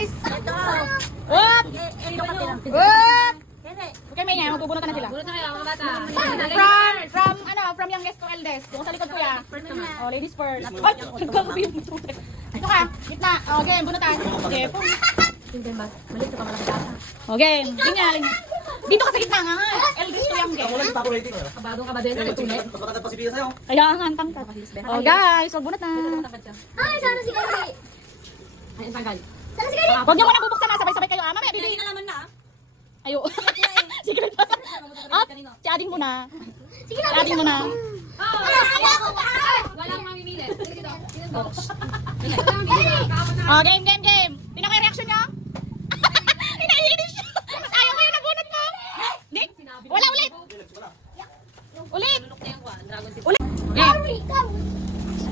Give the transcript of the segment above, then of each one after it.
guys! Whoop! Whoop! Okay, may nga, magbubunutan na sila. Bunot na kayo, mga bata. From youngest to eldest. Yung sa likod ko ya. Oh, ladies first. Ay, nagkakabi yung tutek. Ito ka, gitna. Okay, bunutan. Okay, pum. Malit ka pa malaki bata. Okay, tingnan. Dito ka sa gitna nga. Eldest to youngest. Kabadong ka ba din? Natutulit? Kaya nga, ang tangkad. Oh, guys, so bunot na. Ay, sana si Kali. Ay, ang tanggal. Sana si Kali. Huwag niyo muna bubuksan na. Sabay-sabay kayo. Mamaya, bibili. na naman na. Ayo. Secret pa. Up, chatting mo na. Sige na. Chatting mo na. Walang mamimili. Sige dito. Oh, game. Tingnan ko yung reaction niya. Inaiinis siya. Mas ayaw ko yung nabunot mo. Hindi. Wala, ulit. Ulit. Ulit.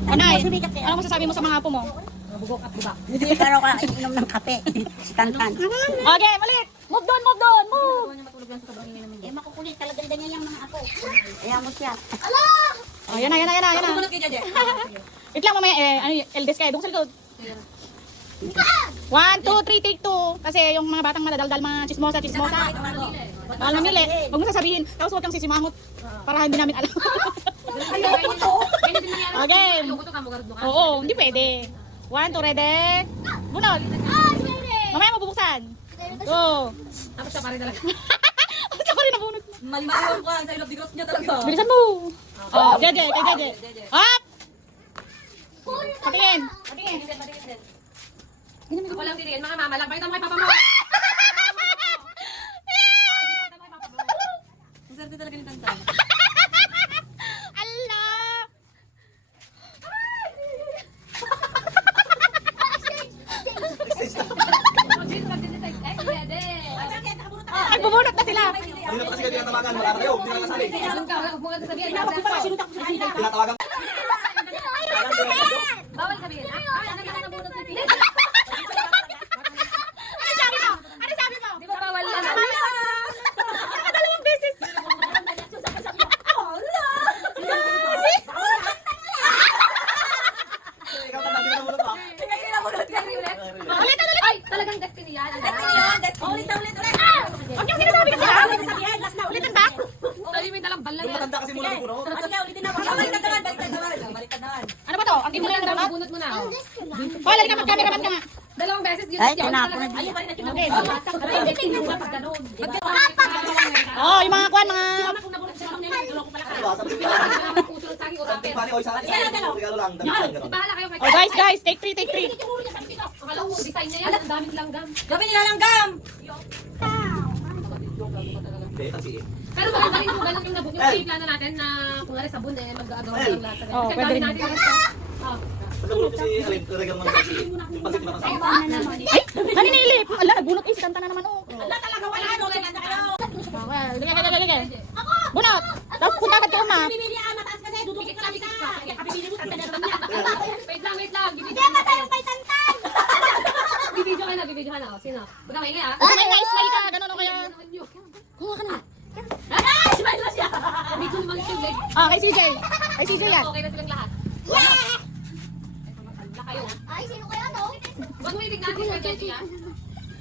Anay, ano masasabi mo sa mga apo mo? Bugok at bubak. Hindi karo ka inom ng kape. Si Tantan. Okay, ulit. Move doon. Move. Makukulit talaga niya yung mga ako. Kaya mo siya. Oh, yan na. Bunot kayo, Jaje. Wait lang mamaya, ano, eldest kayo. Doon sa likod. 1, 2, 3, take 2. Kasi yung mga batang madadaldal, mga chismosa. Bawal mamili. Huwag mo sasabihin. Tapos huwag kang sisimangot. Para hindi namin alam. Okay. Oo, hindi pwede. 1, 2, ready. Bunot. Mamaya mo bubuksan. Go. Tapos siya pa rin talaga. Ako sa rin nabunot mo. Malimayon ka. Sa ilog digos niya talaga. Bilisan mo. Oh, Jeje. Up. Patingin. Ako lang titingin. Mga mama lang. Pakita mo kay papa mo. Ang swerte talaga ni Tantan. Allah. Ay, bubunot na sila. Kanina pa kasi kayo tinatawagan, wala na kayo, hindi na nasali. Tinatawagan. Bawal sabihin. Ano ka nabunot ni Pia? Ano sabi mo? Di ba bawal lang? Nakadalawang beses. Ikaw pa hindi na mulot pa. Ulit. Ay, talagang destiny yan. Ulit. Huwag niyong sinasabi kasi. Ulitin ba? Talimin na lang balang yan. Matanda kasi muna puno. Sige, ulitin na. Baliktad naman. Ano ba to? Ang Hindi mo lang daw bunot mo na. Paul, halika mag-cameraman ka nga. Dalawang beses yun. Ay, tinapon na Ayun pa rin natin. Okay. Okay. Oh, yung mga kwan, mga... Ating pali, oy, sa akin. Regalo lang, damitan gano'n. Bahala kayo kay Oh, guys, take 3. Akala ko design niya yan. Ang daming langgam. Gawin nila ng gam. Hindi, tansi eh. Pero maganda rin yung galang yung nabun. Yung plano natin na kung nga rin sabon eh, mag-aagawa ng lahat. Oh, Kasi pwede dami rin. natin yung Pag nabulot ko si Alin, regalo mo ng tansi eh. Yung pansit na tansi. Ay, kanina ilip. Ala, nagbunot eh. Si Tanta na naman, oh. Talaga wala. Ganda kayo. Well, sige. Bunot. Tapos punta ka kay uma. Bibili ang mataas kasi. Dudukot ka lang isa. Kapibili mo. Tanda na niya. Wait lang. Hindi pa tayo kay Tantan. Bibidyo ka na. O, sino? Huwag ka maingay ah. Basta may smile ka, gano'n o kaya. Kuha ka na. Ay, smile na siya. Bibidyo naman yung leg. Ah, kay CJ yan. Okay na silang lahat. Yeah! Na kayo. Ay, sino kaya no? Huwag mo ibig natin kay Jenny ah.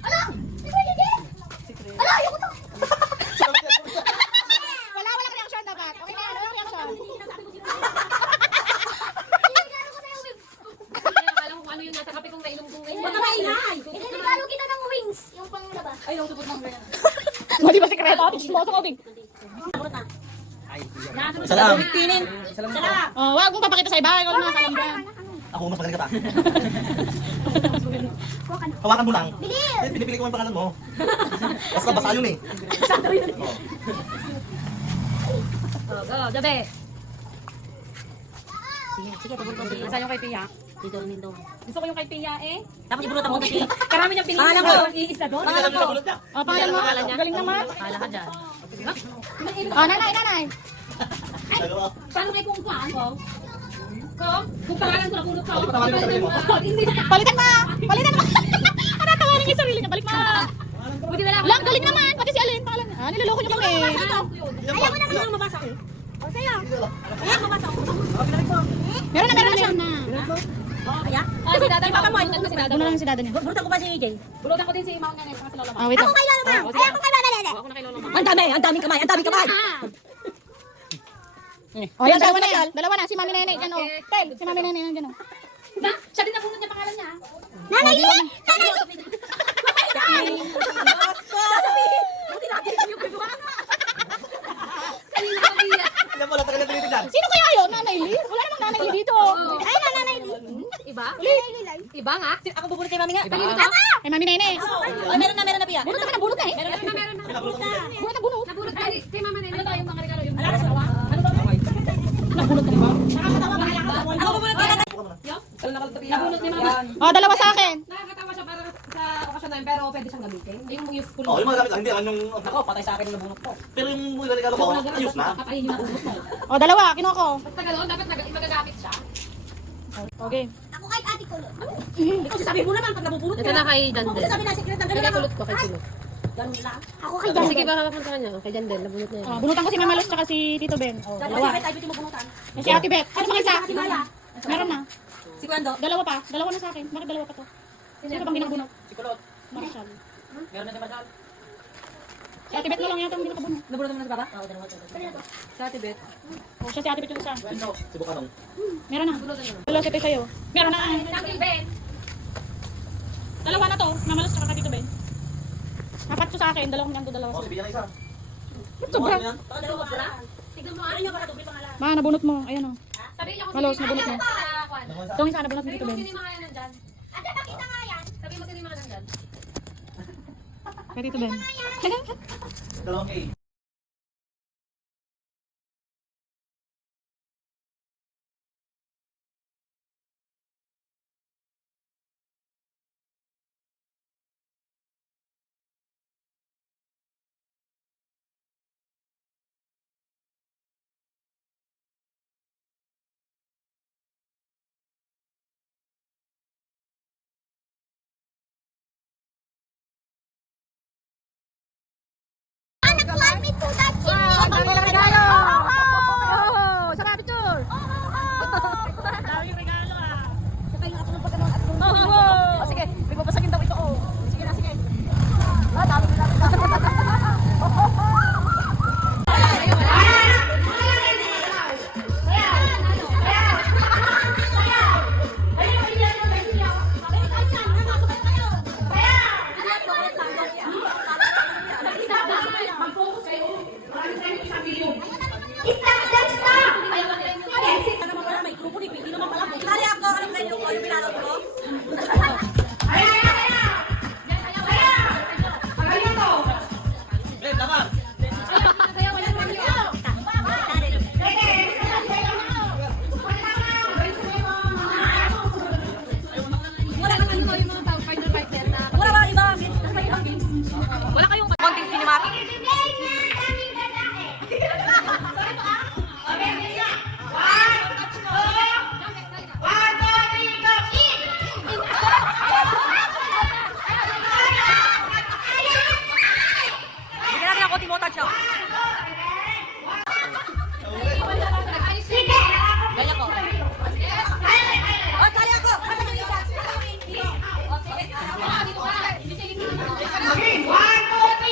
Ala! Si Kuya Jen! Ala, ayoko to! Walang reaction dapat. Okay na, walang reaction. Regalo ko na yung wings. Alam ko kung ano yung nasa kape kong nainom kong Huwag ka maingay. Regalo kita ng wings. Yung panglabas. Ay, yung tupot ng ganyan. Mo di ba sekreto? Chismoso ko, Bing. Salam. Oh, wag mong papakita sa iba. Ikaw na kalambra. Ako, mas magaling ka pa. Hawakan mo lang. Bilis! Pinipili ko yung pangalan mo. Basta basa yun eh. Go, Jabe. Sige, tubod ko si Saan yung kay Pia? Dito rin daw. Gusto ko yung kay Pia eh. Tapos ibunutan mo kasi. Karami niyang pinili. Pangalan ko. Iisa doon. Pangalan ko. Oh, pangalan mo. Galing naman. Kala ka dyan. Oh, nanay. Paano kay kung kuhaan ko? Kung pangalan ko na punot ko. Patawarin mo sarili mo. Hindi na. Palitan mo. Ano, tawarin yung sarili niya. Balik mo. Buti na lang. Lang, galing naman. Pati si Alin. Pangalan. Ah, niloloko niyo kami. Ayaw mo na kung mabasa ko. O, sa'yo. Ayaw, mabasa ko. Meron na siya. Kaya? Si Dada mo. Bunutan ko si Dada Ano mo. lang si dada niya? Burutan ko ba si AJ? Bunutan ko din si Mama Nene. Saka si Lola Mang. Ah, wait Ako lang. kay Lolo Mang. Ay, ako kay Mama Lele. Ako na kay Lola Mang. Ang daming kamay, ang daming kamay. Oh, yan, dalawa na yan. Dalawa na. Si Mami Nene. Yan, oh. Tel, si Mami Nene. Yan, oh. Diba? Siya din nabunot niya pangalan niya. Nanay Lee! Nanay Lee! Yan pala, tagal na tinitignan. Sino kaya yun? Nanay Lee? Wala namang Nanay Lee dito. Ay, Nanay Lee. Iba? Nanay Lee lang. Iba nga? Ako bubunot kay mami nga. Kanino to? Kay Mami Nene. Oh, meron na Pia. Bunot naman ang bunot na eh. Meron na. Bunot na bunot. Nabunot ka kay Mama Nene. Ano to yung mga regalo? Yung dalawa? Nabunot ka ba? Ako bubunot kay tatay. Nabunot ni Mama. Oh, dalawa sa akin. Nakakatawa siya para sa okasyon namin pero pwede siyang gamitin. Yung useful. Oh, yung mga gamit, hindi, yung... Ako, patay sa akin yung nabunot ko. Pero yung mga regalo ko, ayos na. Kapahin yung nabunot mo. Oh, dalawa. Kinuha ko. Basta ganoon, dapat magagamit siya. Okay. Ako kay Ate Kulot. Ikaw sasabihin mo naman pag nabubunot Ito na kay Huwag Jandel. sasabihin na secret ng Kaya ganun. kulot ko kay Silo. Ganun lang. Ako kay Sige Jan. ba hawakan sa kanya? Kay Jandel, nabunot na yun. Oh, bunutan ko si Mama Luz tsaka si Tito Ben. Oh, Dalawa. dalawa. Kahit tayo pwede mo bunutan. Eh, si Ate Beth. Ano pa isa? Si Mala. Meron na. Si Kwando. Dalawa pa. Dalawa na sa akin. Bakit dalawa pa to? Sino bang binabunot? Si Kulot. Marshall. Meron na si Marshall. Si Ate Beth na lang yata ang binakabunot. Nabunot mo na si Papa? Oo, dalawa. Sa Ate Beth. Oh, siya si Ate Beth yung isa. Ano? Si Bukanong. Meron na. Dalawa si Ate sa'yo. Meron na. Uncle Ben. Dalawa na to. Mama Luz tsaka kay Tito Ben. Apat to sa akin. Dalawang niyang to. Dalawa Oh, sa si Bia na isa. sobra. Ano yan? Baka dalawa pala. Tignan mo, ano yung para doble pangalan? Ma, nabunot mo. Ayan o. Sabi niyo kung Malos, sino nabunot yung mo. mga kwan. Ano isa? Itong isa nabunot ni Sabi Tito mo Ben. sino yung mga nandyan. Ate, pakita nga yan. Sabi mo sino yung mga nandyan. Kay Tito Ben. Dalawang A. Anak, want me to that chick. Ang dami ng regalo! Oh, sama picture! Daming regalo ah! Sa tayo ako ng pagkanon at kung Oh, sige, may babasagin daw ito. Oh. Sige na, sige. Ano mo pala, may grupo ni Pinky naman pala. Sali ako, alam kayo yung ano pinalaw ko? Ben, tama! Wala ka yung mga partner na. Wala ba iba? Wala kayong konting cinematic. Sige natin ako, Timotan siya. Ganyan ko. Oh, sali ako! Asan yung isa? One, two, three.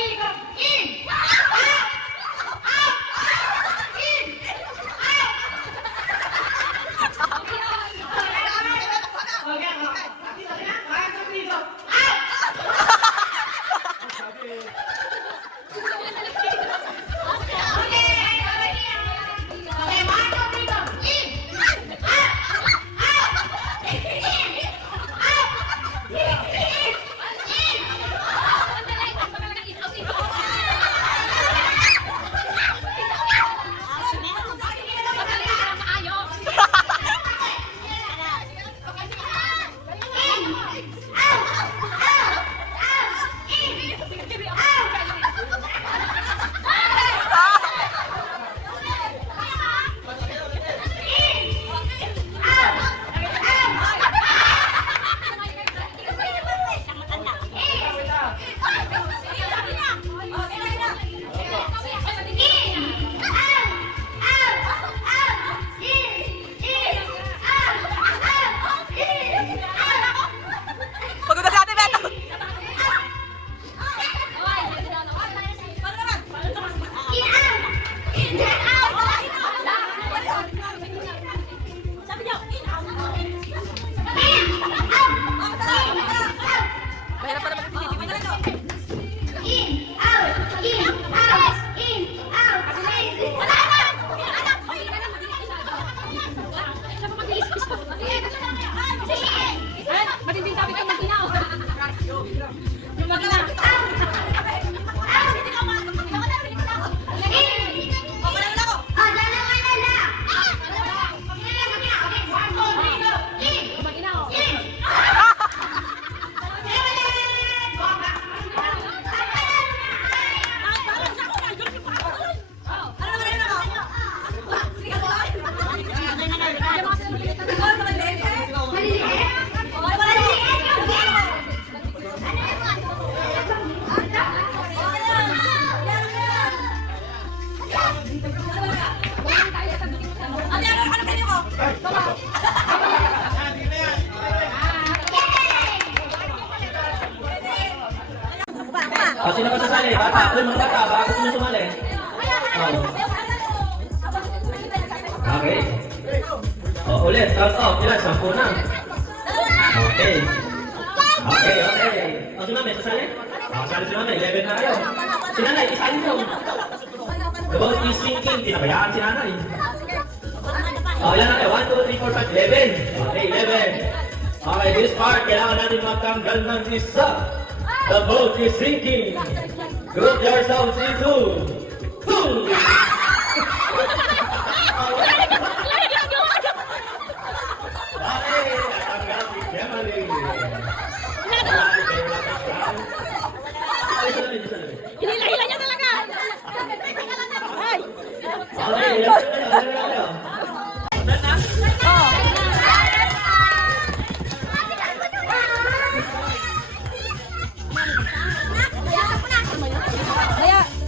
Sino ba sasali? Bata, mga bata, bago sino sumali? Okay. Ulit, count off. Ilan? 10 na. Okay. Okay. Si Mami, sasali? Sasali si Mami, 11 na kayo. Si Nanay, isali mo. About is thinking, pinabayaan si Nanay. Ilan na kayo? 1, 2, 3, 4, 5, 11. Okay, 11. Okay, this part, kailangan natin magtanggal ng isa. The boat is sinking. Group yourselves into 2. Hinila-hila niya talaga. Ay.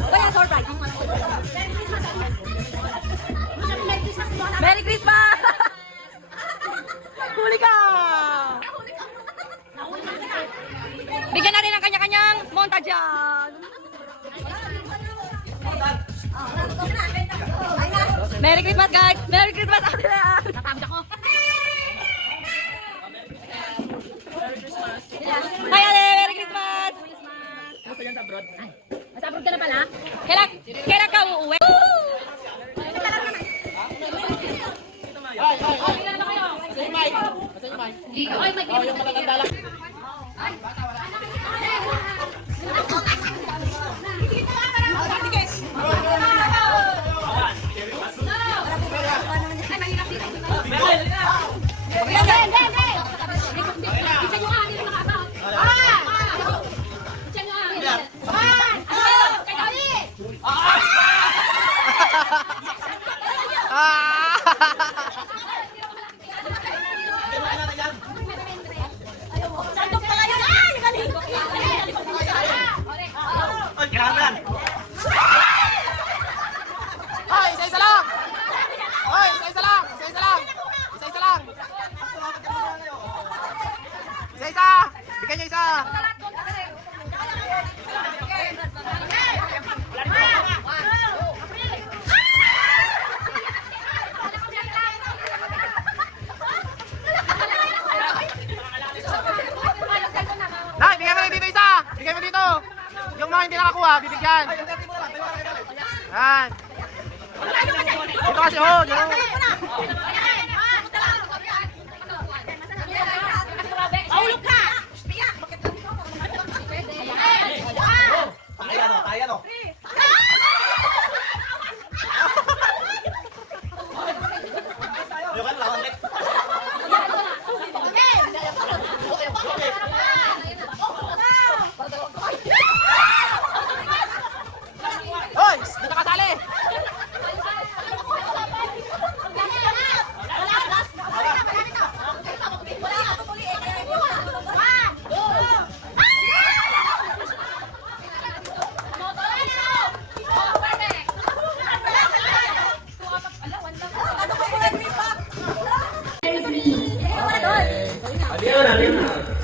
Kaya surprise. Merry Christmas! Huli ka. Bigyan natin ng kanya-kanyang montage dyan. Merry Christmas, guys! Merry Christmas! Napagod ako. Hi, Ale! Merry Christmas! Nasa abroad ka na pala? Kailan ka uuwi? Ay, may Hoy, isa-isa lang! Hoy, isa-isa lang! Isa-isa lang! Isa-isa lang! Isa-isa! Bigyan niyo isa! Nay, bigyan mo lang dito isa! Bigyan mo dito! Yung mga hindi nakakuha, bibigyan! Yan! Dito kasi ho! Dito! Maulog ka. Kaya no. Ayun, lawan ulit. Hoy! Dito ka sali!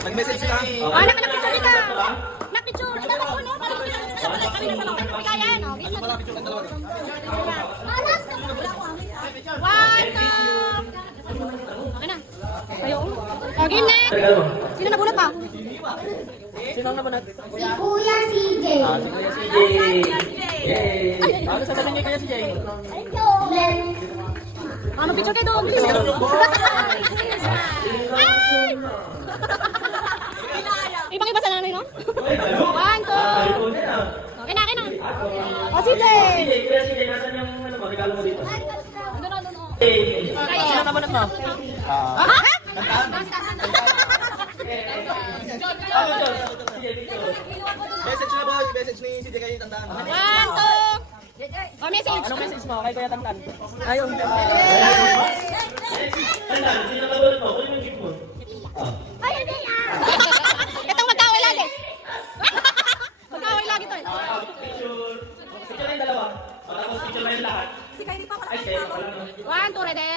Nag-message sila. Anak picture dito. Nak picture. Ito ako no. Kami nasa loob. Bigayan no. Ano pala picture ng dalawa? 1, 2. Okay na. Kayo. Okay, next. Sino nabunot pa? Sino ang nabanat? Si Kuya CJ. Si Kuya CJ. Yay! Ano sasabihin niyo kaya si Jay? Ano picture kayo doon? Ibang iba sa nanay, no? 1, 2. Okay na, okay na. O, CJ! Kuya CJ, nasan yung ano mo? Regalo mo dito? Sino ang nabanat mo? Ha? Message na boy, message ni CJ kayo yung tandaan. 1, 2. O, message. Anong message mo kay Kuya Tantan? Ayun. Tantan, sino ang nabanat mo? Kunin mo yung gift mo. Ay, hindi yan. Itong magkaway lagi. Magkaway lagi to. Picture. Picture na yung dalawa. Matapos picture na yung lahat. Ay, sige. Wala na. 1, 2, ready?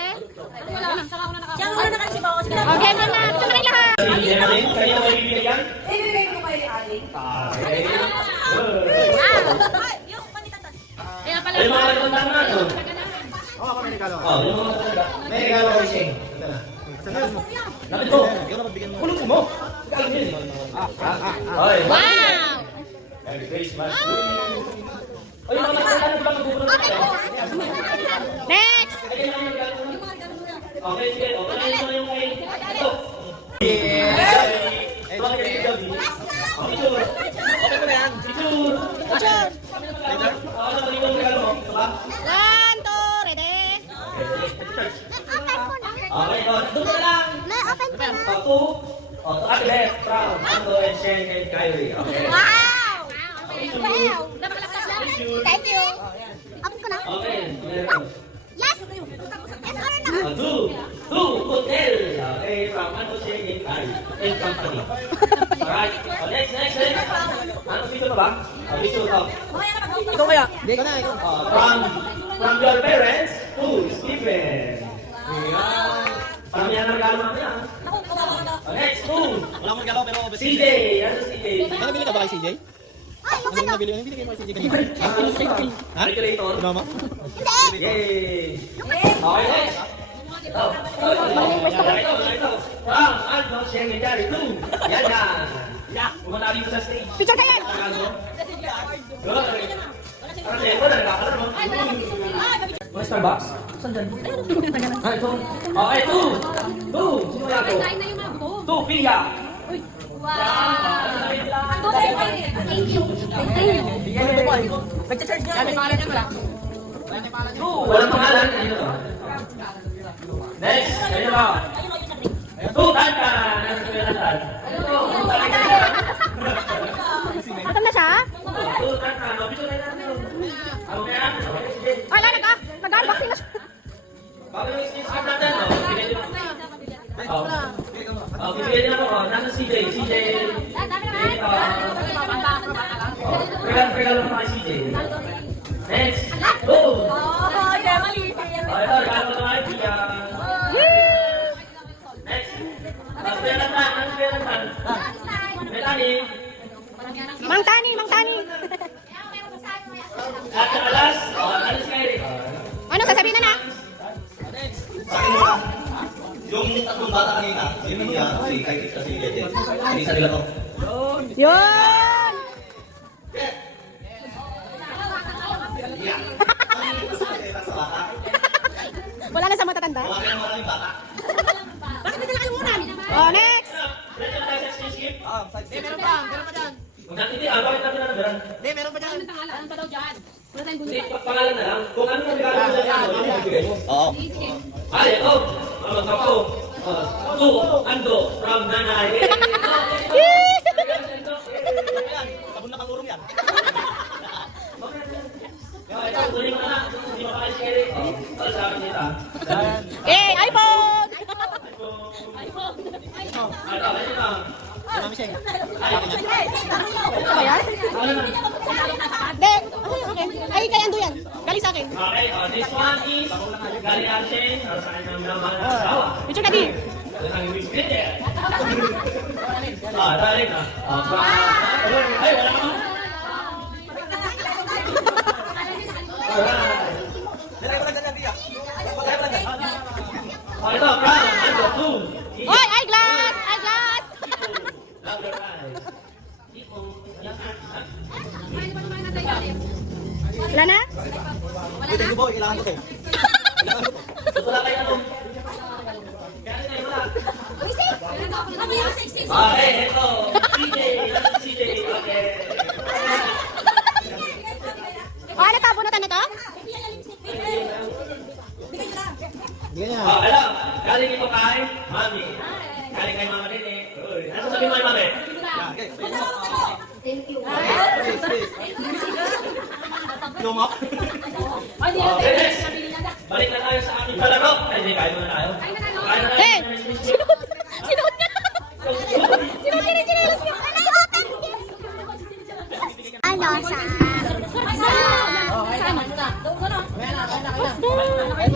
Siya muna na kasi ba ako? Okay, na na. Ito na rin lahat. Si Emeline, kanina may bibigyan? Ibibigay ko kayo ni Ate. Okay. Good. Oh, yung mga talaga. May regalo ko Sheng. Ito na. Lapit mo. Kulong mo. Regalo mo yun. Okay. Wow! Merry Christmas. Oh, yung mga regalo ba magbubuno tayo? Next! Okay, sige. Okay, ito yung kay... Ito. Ito ang kay Gabi. Picture. Okay mo na yan. Picture. Picture! Ako sa kanina yung regalo mo. Ito ba? 1, 2, ready? Okay, doon ka na lang. Two. Oh, to Ate Beth, Proud, Ando, and Sheng, and Kyrie. Okay. Wow! Wow! Thank you. Apos ko na? Okay. Meron. Yes! Yes or no? Two, hotel. Okay, from Ando, Sheng, and Kyrie. And company. Alright. Oh, next. Ano, picture ba? Picture to. Ikaw kaya? Hindi ko na, ikaw. From your parents to Stephen. Parang yan ang regalo mamaya. Next, two. Wala akong regalo pero CJ. Ano CJ? May nabili ka ba kay CJ? Ay, yung Ano ano? nabili? Ano binigay mo kay CJ kanina? Ha? Calculator. Ano mo? Hindi! Yay! Okay, next. Ito. From Ando, Sheng, and Kyrie. Two. Yan. Umanali mo sa stage. Picture ka yan! Good. Parang sa'yo ko, nagkakaroon mo. Mga Starbucks? Saan dyan? Ah, ito. Okay, two. Sino kaya ito? Kain na yung mga buto. Two, Pia. Thank you. Nag-charge niya. May pangalan niya wala? Two, walang pangalan. Ayun to. Next, ayun ba? Two, Tanta. Nasa si Tanta. Atam na siya? Two, Tanta. Mabito na natin. Ako kaya? Ay, nag-unboxing na siya. Bakit may stage up natin? Bibigyan din ako. Nasa CJ. Regalo mo kay CJ. Next. Go! Oh, yeah, mali. Ito, regalo mo kay Pia. Next. Pera-tan. Melanie. Mang Tani! At saka last, alis Kyrie. Ano, sasabihin na na? Yung tatlong bata kanina, si Mia, si Kaikit, si Gete. Isa nila to. Yun! Sa bata. Wala na sa matatanda? Wala kayong maraming bata. Bakit hindi na kalimutan? Oh, next! Meron pa dyan. Bakit natin nalabaran? Hindi, meron pa dyan. Anong pangalan? Ano pa daw dyan? Wala tayong Hindi, bunso. pangalan na lang. Kung ano ang regalo mo sa kanya, yun ang bibigay mo. Oo. Sige. Ay, ito. Ako. Two, Ando, from Nanay. Sabon na kalurong yan. Ito, tuloy mo na. Hindi mo kaya si Kyrie. Ito, sa akin nita. Eh, iPhone! Ito, ayun na. Mami Sheng. Ano ba yan? Hindi. Okay. Ay, kay Ando yan. Galing sa akin. Okay, this one is galing Arsen. Sa kanyang naman na asawa. Picture na, B. Ang bibigay. Dali na. Ay, wala ka. Ito, Fran. Ando, two. Oy, eyeglass! Eyeglass! Number five. Wala na? Pwede ko boy, kailangan ko sa'yo. Wala kayo ano? Kaya kayo wala. Mamaya 66. Okay, ito. CJ. CJ. Okay. Oh, ano to? Bunutan na to? Bigyan niya. Alam, galing ito kay Mami. Galing kay Mama din eh. Ano sabihin mo kay Mami? Thank you. Lumok. Ay, di Okay, next. Balik na tayo sa ating palaro. Ay, hindi, kain muna tayo. Kain na tayo. Hey! Sinuot niya! Sinuot niya rin chinelas niya! Ano siya?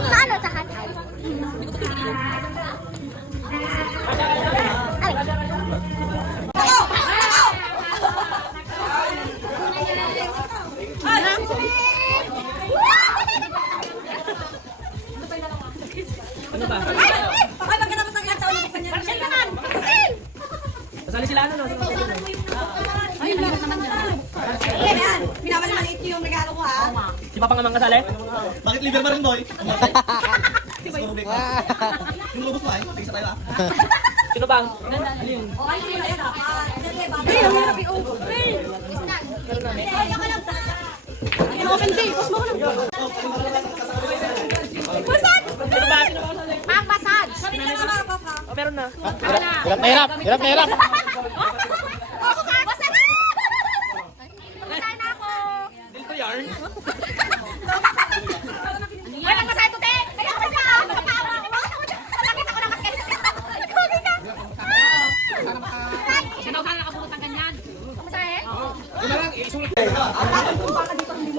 Sa ano sa hatay? yung regalo ko ha. Si Papa nga mga kasali? Bakit liver pa rin, boy? Siguro big pa. Yung lubos mo ay, isa tayo ah. Sino bang? Okay, sige, ayun ha. Hey, ang hirap i-open. Open day, post mo ko lang. Sino ba? Sino ba kasali? Pang massage. Sabi ka naman, Papa. Oh, meron na. Hirap na hirap. Hirap na hirap. Basta na! Basta na ako. Dito yarn. Ay, nagmasahe to, te. Kaya ako siya. Nakatawa ako. Nakita ko na kasi. Kugi ka. Sinaw sana nakabulot ng ganyan. Masahe?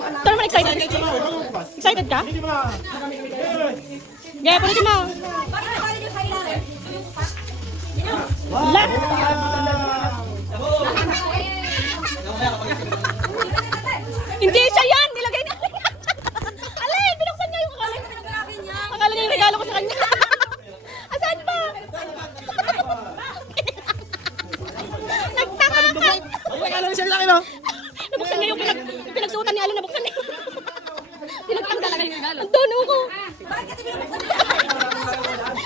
Ito naman excited. Excited ka? Yeah, pulitin mo. Bakit balik yung sa ilalim? Lang. Hindi siya yan. Nilagay na. Alin, binuksan niya yung akala. Akala niya yung regalo ko sa kanya. Asan ba? Nagtaka ka. Regalo siya sa akin, no? Nabuksan niya yung pinagsuotan ni Alin. Nabuksan niya. Pinagtanggal talaga yung regalo. Ang tono ko. Bakit kasi binubuksan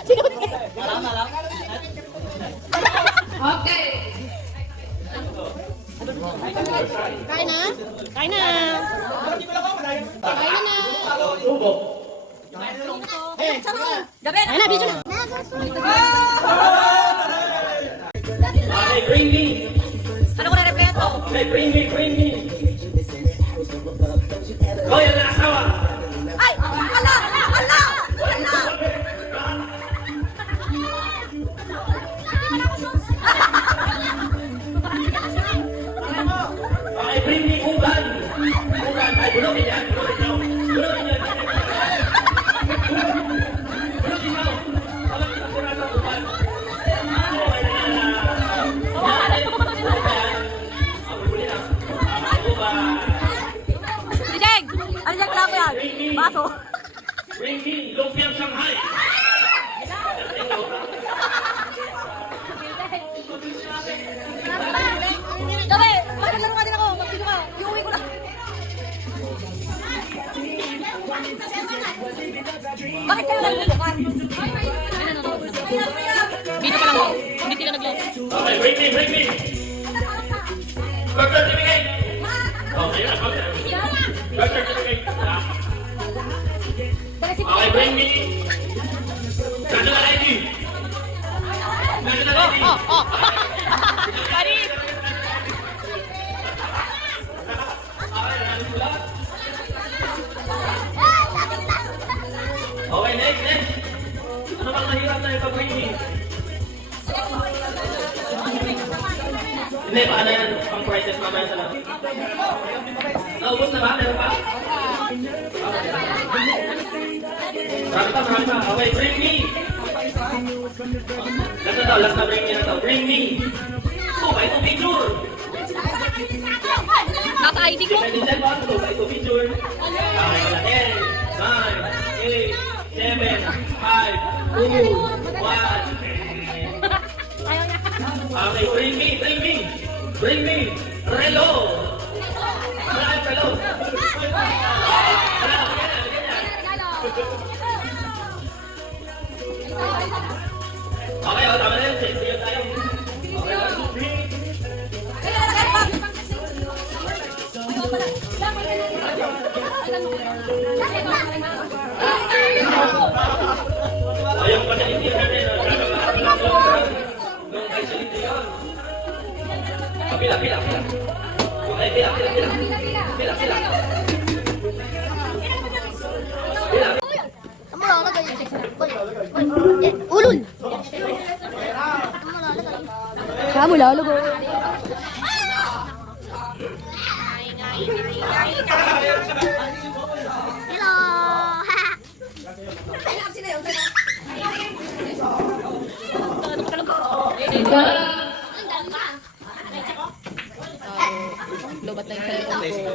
Sinuot niya. Okay. Kain na? Kain na. Kain na na. Gabi, Kain na, video na. Okay, bring me. ano ko na-represent? Okay, bring me, bring me. Oh, yan na asawa. Ay! Ala! Ala! Ala! Okay, bring me uban. Uban, ay, bunukin yan. Bunukin nyo. Bunukin nyo. Bunukin nyo. Walang isang ng uban. Okay na yan. Ang huli na. Uban. Dijeng! Ano dyan klamo yan? Baso. Bring me lumpiang Shanghai. Gabi! Bakit laro ka din ako? Magpino ka. Iuwi ko na. Bakit kayo nagbubukan? Video pa lang ako. Hindi sila nag-load. Okay, bring me, bring me. Birth certificate. Okay, yun. Birth certificate. Okay, bring me. National ID. National ID. Oh. Buddy. Okay, next. Ano bang mahirap na ipag-bring me? Hindi, paano yan? Pang-prices mamaya sa lang. Naubos na ba? Meron pa? Marami pa. Okay, bring me! Last na bring me na to. Bring me! Oh, by to picture! Nasa ID ko. Pwede dyan ba? So, by to picture. Okay, 10, 9, 8, 7, 5, 2, 1. Okay, bring me! Relo! Wala kang relo! Okay, tama na yun. Sige tayo. Ayun pa na hindi natin. Pila. Okay, pila. Ulul. Kamu lalago. Hello. Lobat na yung cellphone ko.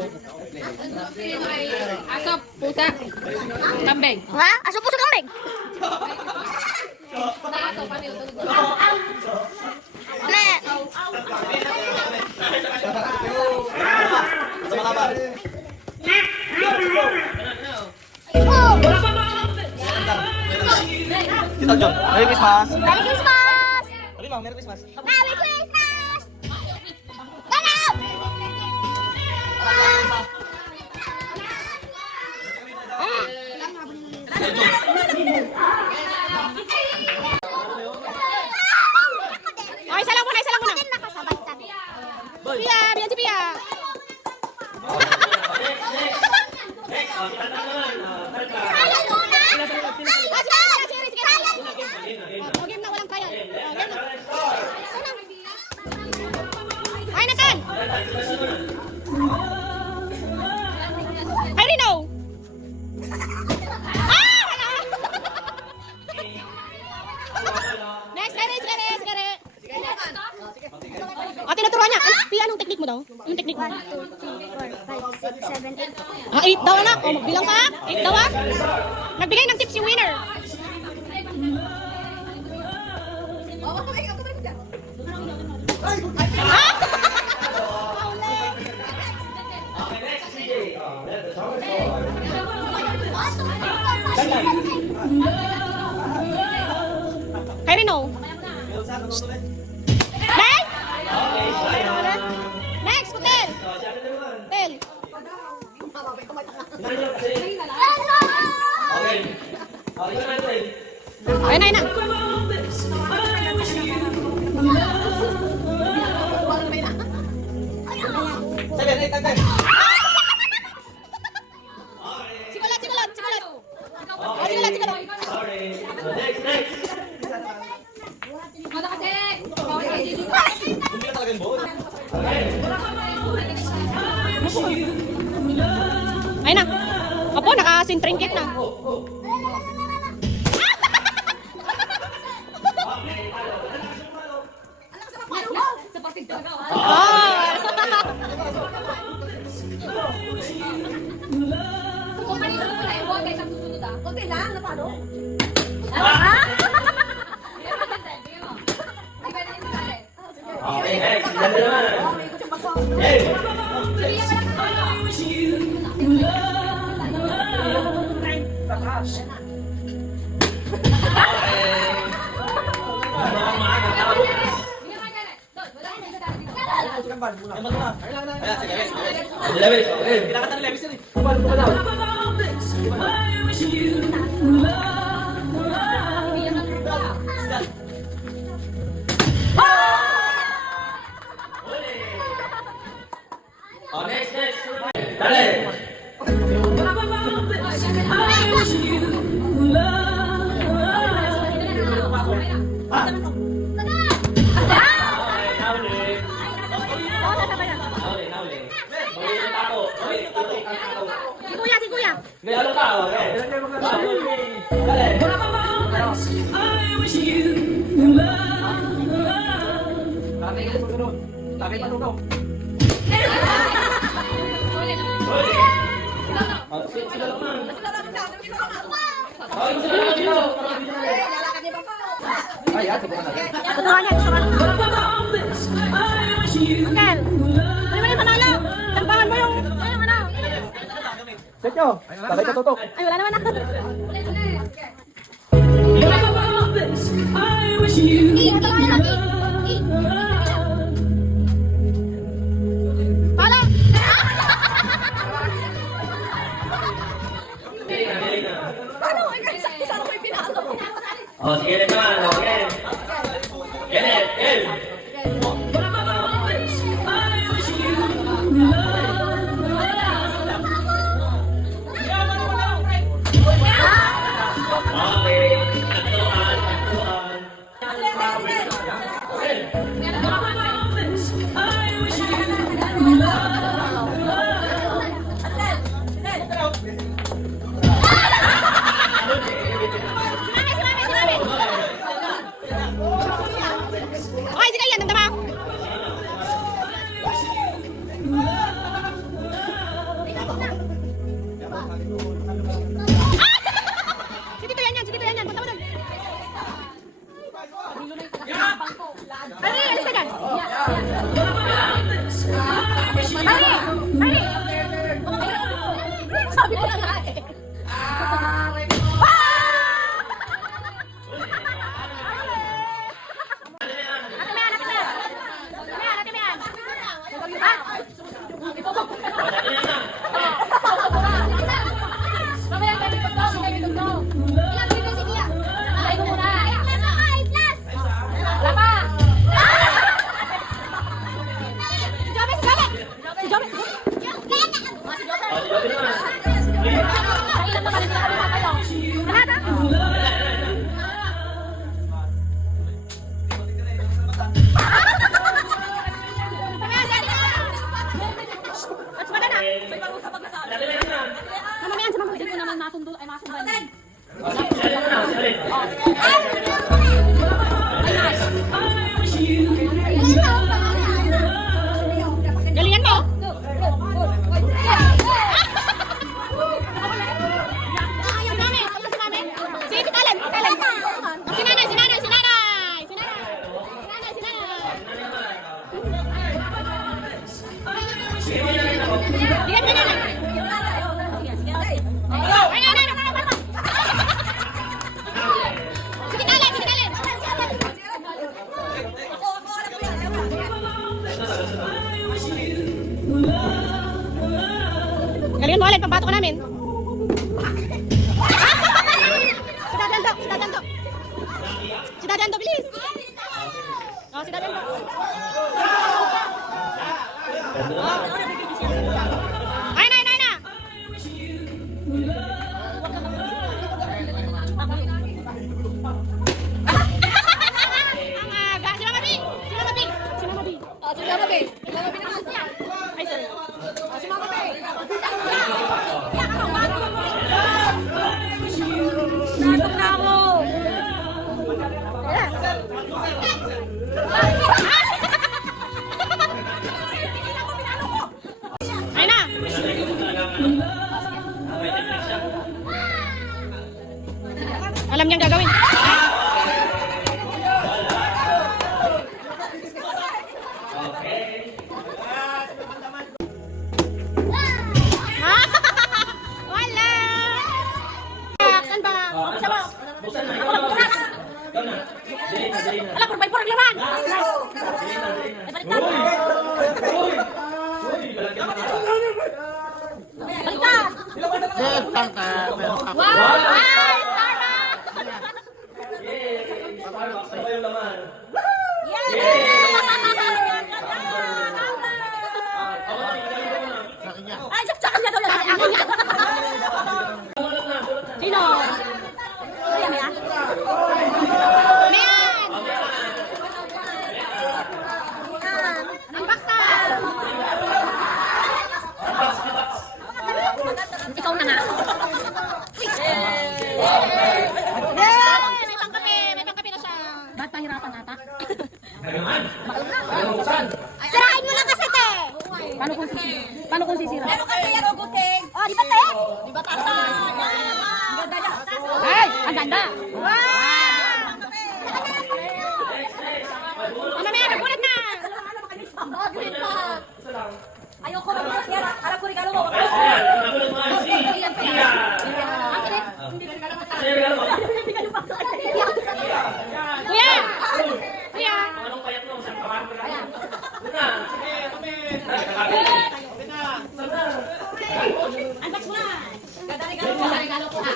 Aso, pusa. Kambing. Ha? Aso po sa kambing. Ne. Christmas, John. Merry Christmas! Merry Christmas! Sabi mo, Merry Christmas. Merry Christmas! Ganap! Oh, isa lang muna, isa lang muna. Nakasabay-sabay. Pia, biyan si Pia. Kaya muna! Ah, sige, sige. Oh, game na, walang kaya. Oh, game na. Ay, Nathan! Ay, Rino! Ah, wala! Next, kare. Ah, tinuturuan niya. Ano, Pia, anong technique mo daw? Anong technique mo? 1, 2, 3, 4, 5, 6, 7, 8. Ah, 8 daw, anak. Oh, magbilang ka. 8 daw, ah. Nagbigay ng tips yung winner. Kay Rino. Next, hotel. Hotel. Ayun na, ayun na. Sikulat. Oh, sikulat. Next. Ano kasi? Hindi ka talagang buo. Ayun na. Apo, naka-sintringkit na. Sa patig talaga. Ah! Kung kanino mo na i-vote kayo sa susunod ah. Kunti lang, napano? Okay, next. Ganda naman. Hey! Lewis, okay. Pinakata ni Levis yan eh. Oh, next. Dale. Si Kuya. May ano ka, okay. Dale. Tuturuan niya. Hotel. Mali panalo. Tampangan mo yung ano. Set nyo! Sakay ka tutok! Ay, wala naman na. Pala! Oh, sige naman, okay. Kenneth. Okay. Takbuhan. Okay, sige yan. Nandama. Si Tito yan. Punta mo doon. Ari, alis ka dyan. Ari! Sabi ko na nga eh. Mamaya tayo dito. Ilang dito si Kia? Ay mo muna. Wala pa. Si Jobe! Jobe naman. Sa ilang naman nila kami kayo. Lahat ha? At wala na! Dali na. Mamaya sa mga Hindi ko naman masundo ay masundan. Sali mo na, sali. galingan mo! Si Mami! Ano si Mami? Si Titalan! Si Nanay! Diyan ka Nanay! Si Titalan! Galingan mo ulit, pampato ka namin. Si Dadando, bilis! Oh, si Dadando. Ay na! Ang aga. Si Mama B! Ay, sorry. Ay na! Alam niyang gagawin. Wala! Saan ba? Buksan na. Ikaw na. Dali na. Alam ko, may porang laman. Baliktad. Wow! Ay, Sarah! Starbucks, ano ba yung laman? Ay, saksakan niya daw yan. Akin niya. Sino? Kuya, Mia? Mayan! Ang baksa! Ikaw na nga. May pangkape na siya. Ba't pahirapan ata? Sirain mo na kasi, te. Paano kung sisira? Meron kasi yan, o guting. Oh, di ba, te? Di ba tasa? Ang ganda niya. Ay, ang ganda. Ano na yan? Nagulat na! Oh, green pa. Ayoko na mga yan. Alam ko regalo mo. Nabulot mo nga si Tia. Ano yung regalo mo? Kuya! Kuya! Anong payat mo? Saan ka ba? Una. Unbox mo na! Regalo ko ha.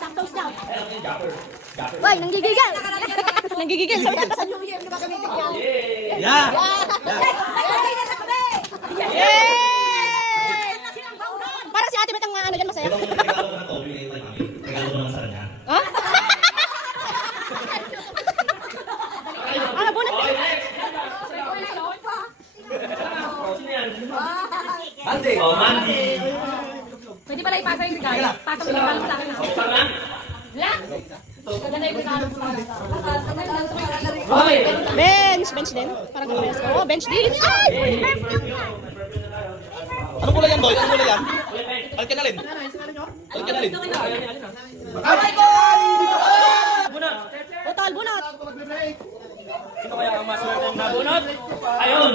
Saktos daw. Hoy, nanggigigil. Nanggigigil. Sabi ka. Sa New Year, di ba gamitin yan? Yeah! Yay! Parang si Ate Bet ang ano dyan masaya. Ito kung regalo ko na to, bibigay ko kay Mami. Regalo ko naman sa kanya. Ha? Ano, bunot? Sino yan? Ande! Oh, Mandy. Pwede pala ipasa yung regalo. Pasa mo yung sa akin. Buksan na. Wala. Maganda yung regalo ko. Okay. Bench din. Parang kapares ko. Oh, bench din. Ano kulay yan, boy? Ano kulay yan? Alkanalin. Alkanalin. Butol, bunot. Sino kaya ang maswerte na bunot? Ayun!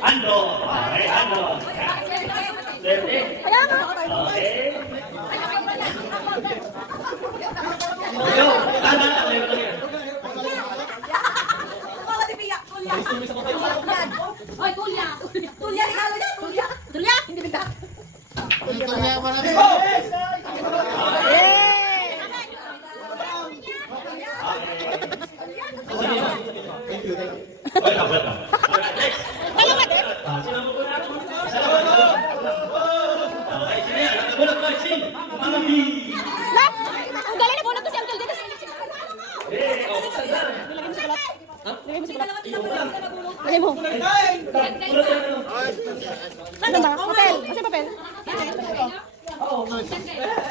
Ando! Okay, Ando! Swerte! Kaya nga. Okay. Yo, tanda na, meron lang yan. Thank you. Welcome, welcome. Alright, next. Dalawa din. Sino ang pupunta? Isa lang po. Okay, sino yan? Nagabunot ko, si Mama B. La! Ang galing na bunot to si Uncle Dennis. Eh, oh, saan yan? Nilagay mo sa balat. Nilagay mo sa balat. Lagay mo. Ano ba? Papel. Kasi papel.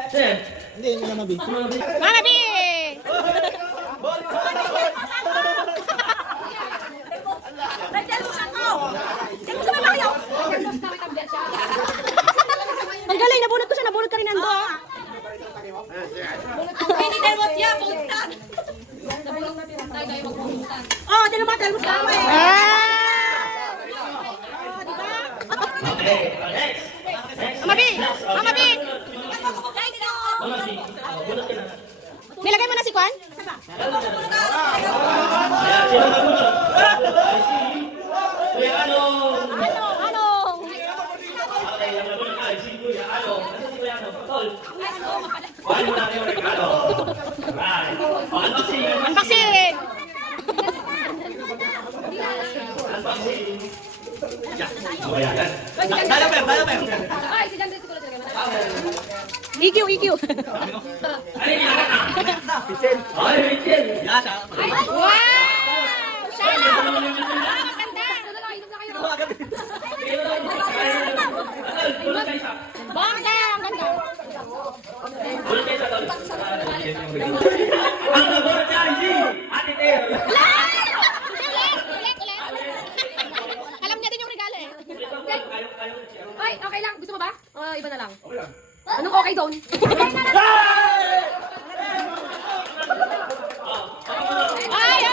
Sir, Mama B! Ang galing, nabunot ko siya. Nabunot ka rin nando. Hindi Delmos yan, bungtan. Oh, tinama, Delmos ka mo eh. okay, next. Mama B! Mama B! Mama B, bunot ka na. Nilagay mo na si Kwan? Ayan, sino ang bunot? Ay, si Kuya Ano. Ano? Okay, ang nabunot ay si Kuya Ano. Ano si Kuya Ano? Tol. Kuhaan mo natin yung regalo. Right. Oh, unboxing. Unboxing! Unboxing. Yeah. Okay, yan. Ay, si Jan, si Kuya talaga. EQ, EQ. Ay, ay, Rachel. Wow! Shana! Maganda! Bunot kayo isa. Bongga! Ang ganda! Bunot kayo isa, Tol. Ang nabunot niya ay si Ate Ter. Ulit! Alam niya din yung regalo eh. Ay, okay lang. Gusto mo ba? O, iba na lang. Anong okay doon? Ay!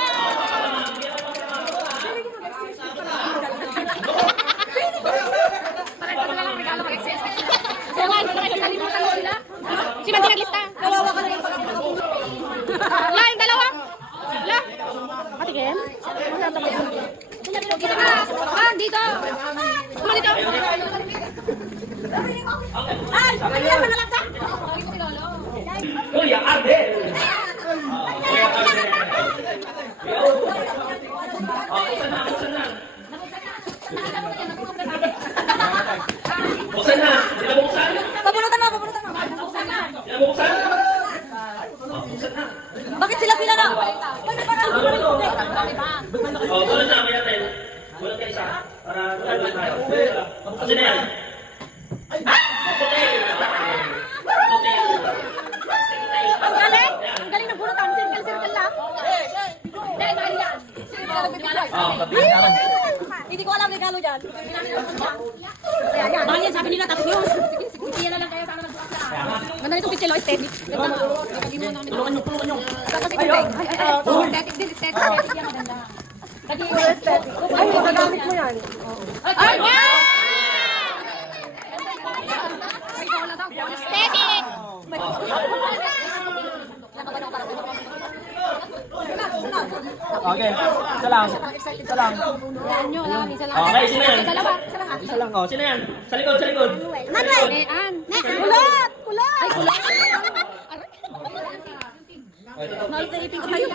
Parang ito na lang ang regalo mag-excess. Kaya nga, Kalimutan mo sila. si Mandy naglista. Kawawa ka na yung pagkakataon. La, yung dalawa. La. Patikin. Dito na. Ah, dito. Kuma dito. Ay! Kailan mo nalang sa? Kuya Adel. Kuya Adel. Buksan na, buksan na. Buksan na. Sila buksan? Pabunutan mo, pabunutan mo. Sila buksan? Buksan na. Bakit sila na? Pwede pa na. Tulad na, Kuya Adel. Tulad kayo isa. Para tulad tayo. Buksan na yan. Ang galing. Ang galing ng bunutan. Circle lang. Dahil mahal yan. Hindi ko alam regalo dyan. Mahal yan, sabi nila tatlo. Sige na lang kayo. Sana nagbukas na. Ganda nitong pichelo aesthetic. Ganda. Tulungan nyo. Tapos si Tubig. Aesthetic din. Aesthetic yan. Maganda. Ay, magagamit mo yan. Ay! Aesthetic. Okay, isa lang. Isa lang. Yan nyo lang. Isa lang. Okay, sino yan? Dalawa. Isa lang, oh. Sino yan? Sa likod, sa likod. Manuel. Nean. Kulot. Kulot. Ay, kulot. Naipin ko kayo.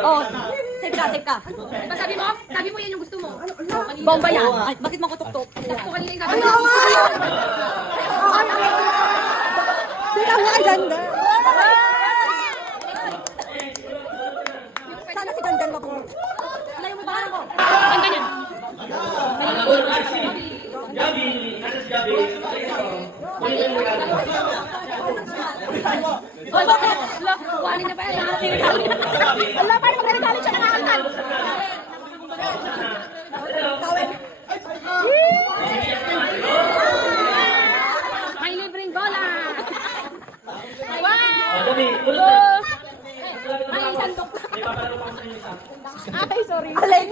Oh, save ka, save ka. Diba sabi mo? Sabi mo yan yung gusto mo. Bomba yan. Ay, bakit mo kutok-tok? Ito kanina yung sabi mo. Sila mo ang ganda. Sana si Dandan mabunod. Layo mo pangalan ko. Ganda niya. Ang nabunot ay si Gabi. Ano si Gabi? Kunin mo yung regalo. Oh, bakit? Look, kuhanin na pa yan. Wala, paano magre-regalo siya nakakaltan? May libreng bola. Oh, Gabi, bunot na. Ay, sandok. May papalaro pa ako sa inyo isa. Ay, sorry. Alay!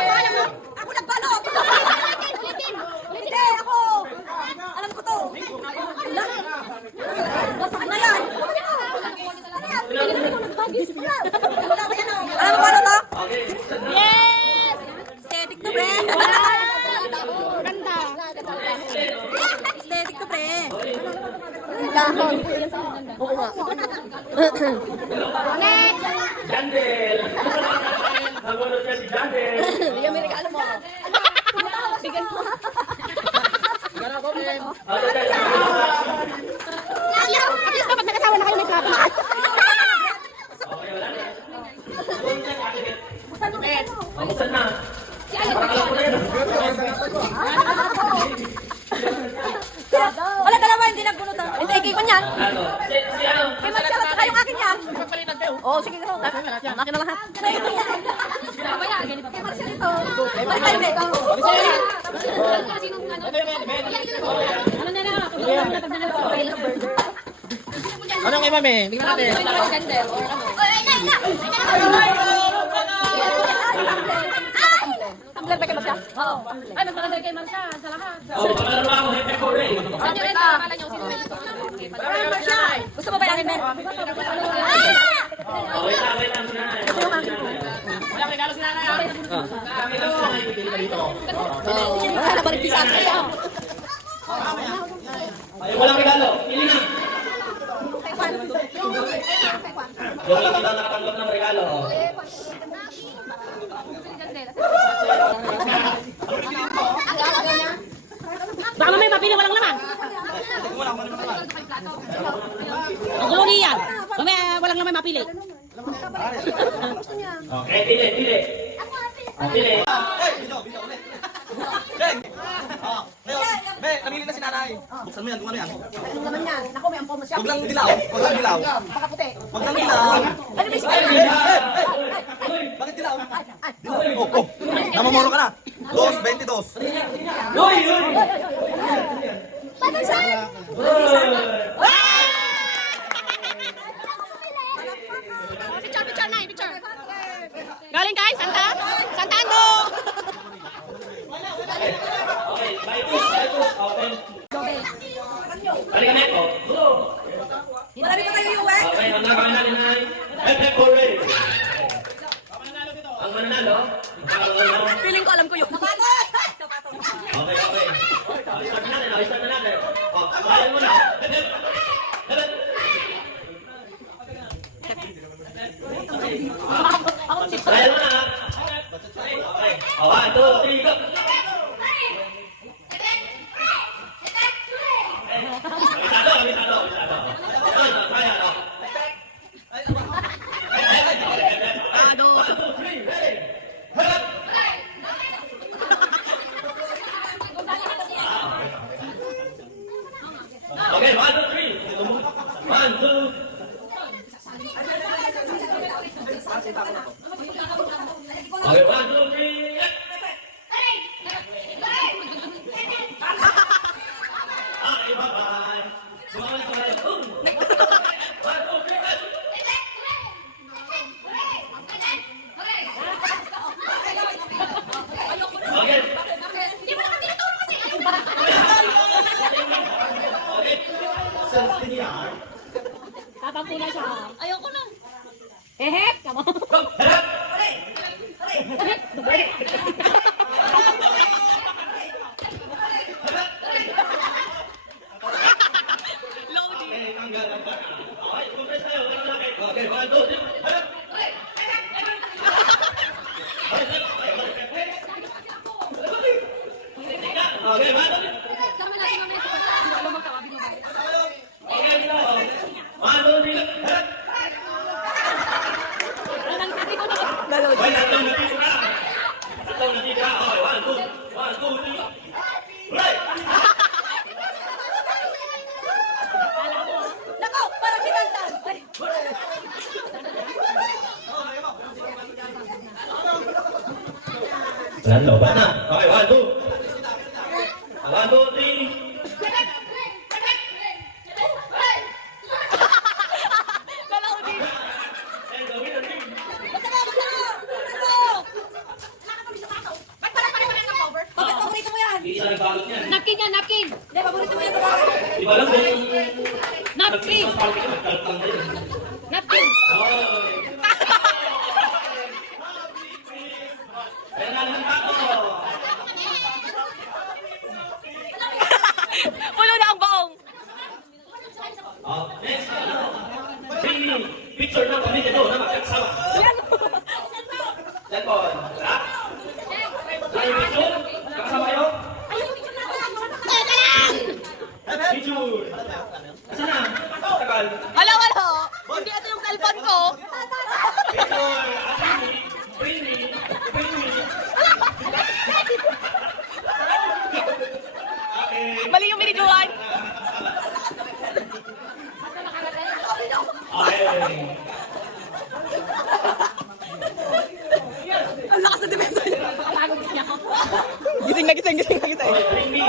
Alam mo. Ako nagbalot! Ulitin. Hindi, ako! Alam ko to! Basak na yan! Alam mo ano to? Yes! Aesthetic to, pre! Ganda. Aesthetic to, pre! Dahon. Oo, Oo nga. Next! Jandel! Nagunod niya si Jandel. Bigyan mo yung regalo mo. Bigyan mo. Ano tayo? At least kapag nag-asawa na kayo, may plato. Okay, wala na. Buksan na. Parang ako na yun. Wala, dalawa, hindi nagbunutan. Hindi, ikay ko niyan. Ano? Si ano? Kay Marcia, at saka yung akin niya. Oo, sige ko. Ang akin na lahat. Kay Marcia ito. Kay Marcia ito. Ano na lang? Kung ano na burger. Ano kay mami? Bigyan natin. Tumbler ba kay Marcia? Oo. Ay, mas maganda kay Marsha sa lahat. Oh, pagkalaro ako, hepe ko rin. Saan nyo rin ang akala nyo? Sino rin? Gusto mo ba yung akin, Ben? Okay lang, wait lang. Walang regalo si nanay. Kami lang si nanay, pipili ka dito. Wala na balik sa akin. Ay, walang regalo. Pili na. Yung hindi na nakatanggap ng regalo. Baka mamaya mapili, walang laman. Ang gulo niyan. Mamaya walang laman mapili. Okay, pili, pili. Pili. Be, namili na si nanay. Buksan mo yan, kung ano yan. Anong naman yan? Naku, may ampon mo siya. Huwag lang dilaw. Huwag lang dilaw. Baka puti. Huwag lang dilaw. Ano ba siya? Bakit dilaw? Oh, oh. Namamuro ka na. 22. Uy, uy. Paano siya? Picture, picture na, picture. Galing kay Santa? Santa Ando! Okay, by two, open. Balikan na ito. Go. Marami pa tayo iuwi. Okay, ang nakain natin ay hepe ko rin. Ang mananalo? Feeling ko alam ko yun. Okay, okay. Start na natin, start na natin. Oh, bayan mo na. Bayan mo na. Okay. Oh, 1, 2, 3, go. Avisado. Kaya, no? 1, 2, 3, ready. Okay, 1, 2, 3. 1, 2. Okay, 1, 2, 3. Okay, bye-bye. Bumalik ka rin. 1, 2, 3. Okay. Tatampo na siya. Ayoko na. Hehek! Kamo. Okay, 1, 2, 3. Okay, 1, 2, 3. Sama natin mamaya sa pagkakas. Hindi ko magkawabig mo ba? Okay, 1, 2, 3. Hoy, tatlong natitira. Tatlong natitira. Okay, 1, 2, 3. Right! Nako, parang sinantan. Wala na, wala na. Okay, 1, 2. 1, 2, 3. And the winner is... Bakit paborito mo yan? Isa nagbalot niyan. Napkin yan, napkin! Hindi, paborito mo yan. Iba lang kung... Napkin! Nagparty ka, magkalpang na yun. Napkin! Kaya na lang ako. Pulo na ang baong. Next, bring me picture ng pamilya nyo na magkakasama. Lepon. Ha? Ay, picture? Kakasama kayo? Picture. Asa na? Tagal. Wala. Hindi ito yung cellphone ko. Picture. Bring me. Mali yung binidyohan. Okay. Ang lakas na depensa niya. Gising na. Okay, bring me.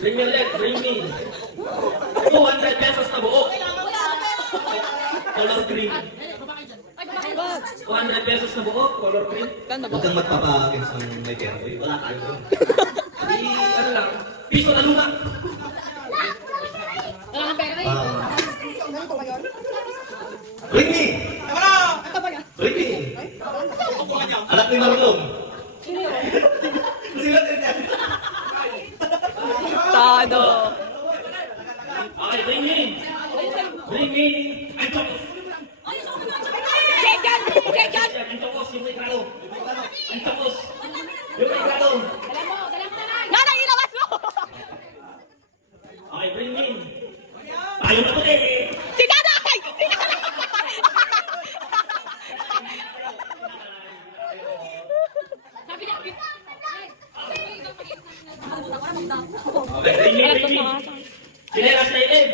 Bring me ulit, bring me. 200 pesos na buo. Color green. 200 pesos na buo, color green. Huwag kang magpapakins ng may pera. Uy, wala tayo dun. Ano lang, piso na luma. Wala kang pera eh. Bring me! Bring me! Anak ni Marlon. Silat din yan. Tado. Okay, bring me. Bring me. Ang chokos. Check yan. Ang chokos, yung may grado. Ang chokos. Yung may grado. Nanay, ilawas mo. Okay, bring me. Tayo na puti. Si Nanay. Sabi niya, Okay, bring me. Sineras na ilim.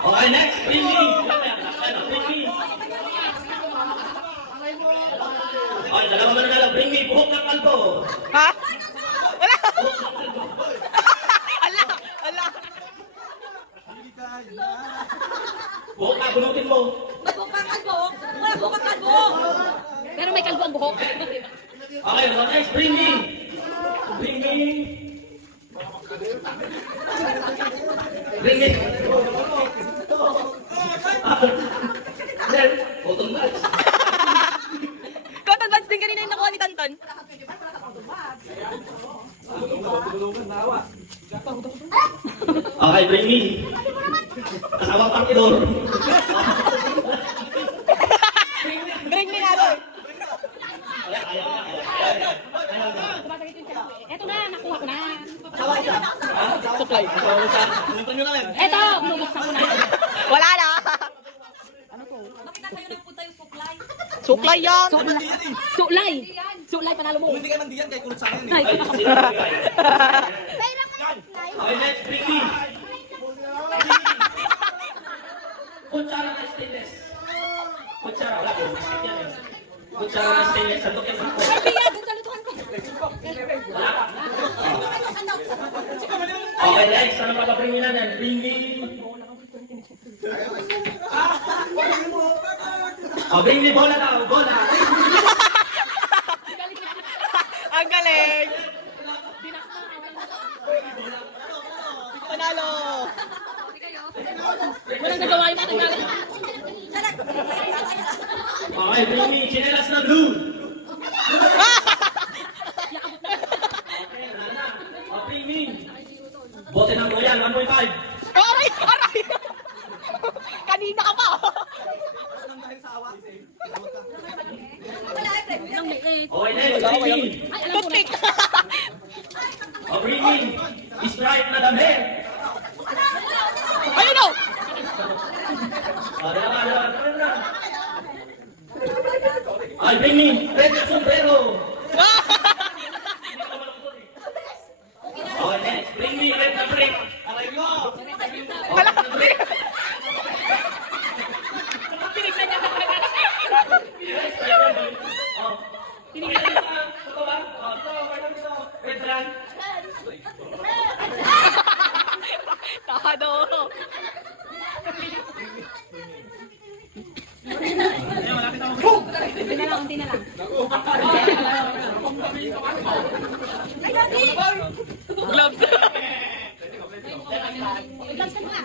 Okay, next, bring me. Bring me. Okay, dalawa man na lang. Bring me, buhok ng kalbo. Ha? Wala. Ala. Buhok na, bunutin mo. Wala po kalbo. pero may kalbo ang buhok. Okay, next, bring me. Bring me. Bring me. Then, bottom buds. Cotton buds din kanina yung nakuha ni Tanton. Okay, bring me. Kasawang pang-idor. Bring me nga doon. Eto na, nakuha ko na. Supply. Eto, bubuksan ko na. Wala na. Makita kayo ng punta yung suklay. Suklay yan. Suklay. Suklay, panalo mo. Hindi ka nang diyan kay kulot sa akin eh. Ay, Ay, sino ang bigay? Okay, next, bring me. Kutsara na stainless. Kutsara, wala ko. Plastic yan eh. Kutsara na stainless. Sandok yan, sandok. Okay, next. Ano pa bring me na yan? Bring me. Oh, bring me bola daw. Bola. Ang galing. Panalo. walang nagawa yung mga galing. Okay, bring me. Chinelas na blue. Oh, bring me. Bote ng Royal, 1.5. Aray. Kanina ka pa. Ang liit. Okay, next, bring me. Ay, alam ko na. Toothpick. Oh, bring me. Sprite na dami. Ayun o. Oh, dalawa. Ay, bring me. Red na sombrero. Okay, next, bring me. Red na brick. Aray mo. Wala. Oh, tinignan ka. Ito ba? Oh, ito. Red brand. Tado. Unti na lang. Gloves.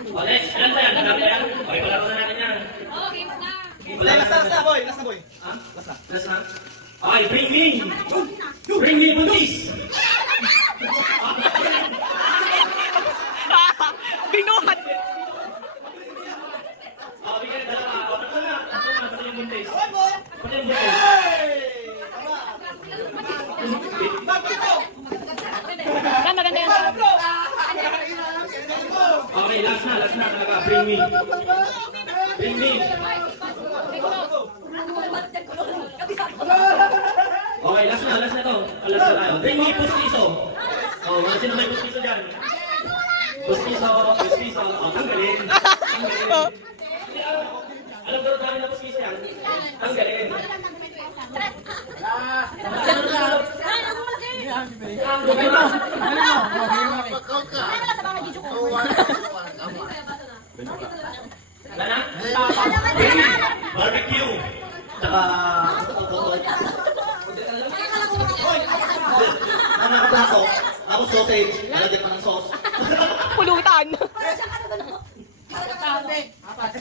Oh, next, ilan ba yan? Ilan ba yan? Okay, palaro na natin yan. Oh, games na. Last na boy. Ha? Last Okay, bring me buntis. Binuhat. Oh, bigyan dalawa. Oh, tatlo na. Tatlo yung buntis. Tatlo yung buntis. Yan, maganda yan. Okay, last na talaga. Bring me. Okay, last na to. Last na tayo. Bring me pustiso. Oh, wala sino may pustiso dyan. Pustiso. Oh, tanggalin. Alam ko dami na pustiso yan. Tanggalin. Wala na? Barbecue. Tsaka... Ang nakaplato, tapos sausage, nalagyan pa ng sauce. Pulutan. Apat.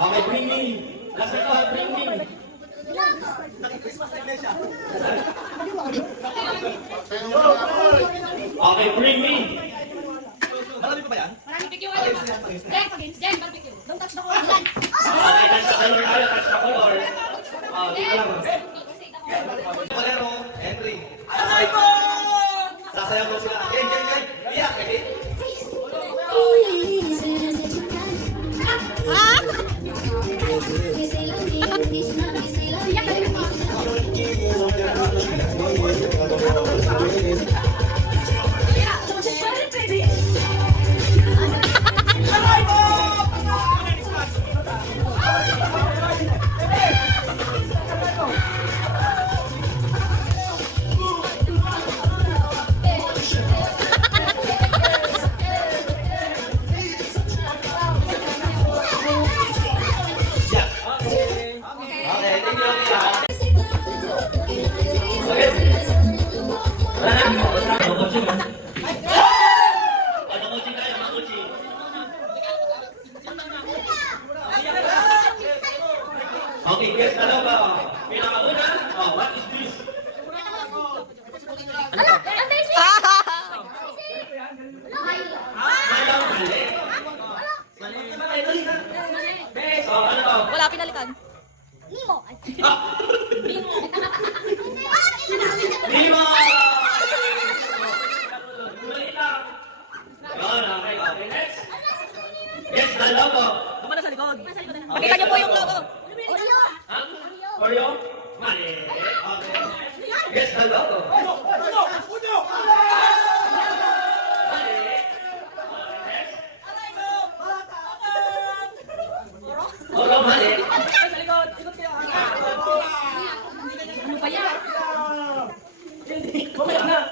Okay, bring me. Last na to, bring me. Okay, bring me. Marami pa ba yan? Barbecue ano ba? Jen, barbecue. Don't touch the corn. Okay, touch the color tayo, touch the color. Dito lang. Bolero, Henry. Sasayaw ko sila. Yan. Iyak, kasi. Okay, guess dalawa. Pinakauna, what is this? Malang mali. Ano to? Wala pinalikan. Nemo. Lima! Mali lang. Yun, okay, next. Yes, dalawa. Pakita niyo po yung logo. Ha? Oreo? Mali. Okay. Yes, dalawa. Oro, mali. Ano ba yan?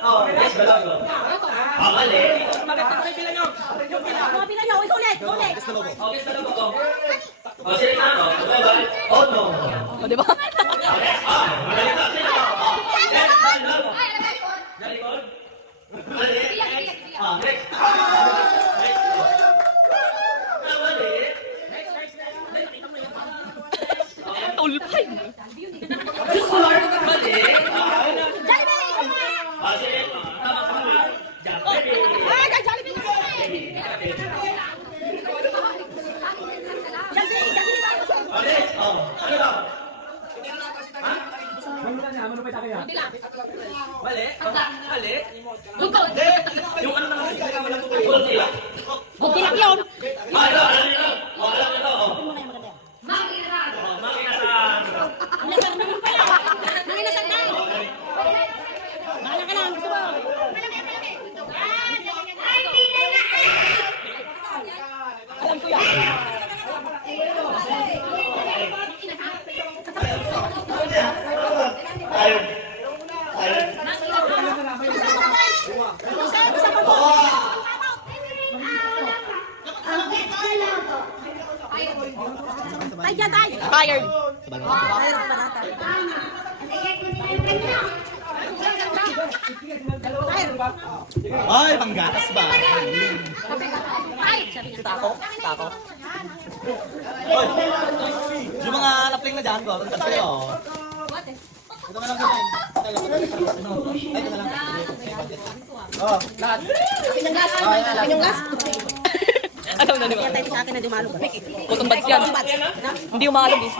Oh, yes, dalawa. Mali. Okay, sa dalawa ko. O, sige na. Oh, no. O, di ba? Okay, madali na. Sino? Yes, dalawa. Dalikod? Mali. Next. Next. Mali. Tulpay. Diyos ko, Lord. Mali. Sige. Tama ka. Jollibee. Ah, Jollibee. Mali. Ano ba? Bukod. Yung ano naman, kunti lang. Gugilak yun. Alam nyo. Alam nyo to. Makinasan. Makinasan. Inasan naman pala. Inasan na. Bahala ka lang. Gusto mo. Alam ko yan. Tired. Ay, dyan tayo. Tired. Ay, barata. Ay, panggatas ba? Tako. Oy, yung mga lapling na dyan ko, tapos kayo. Ito ka lang gawin. Ay, ito na lang. Oh, lahat. Akin yung gas. Alam na, di ba? Kaya tayo sa akin na dumalo ba? Putong bads yan. Hindi umalog eh.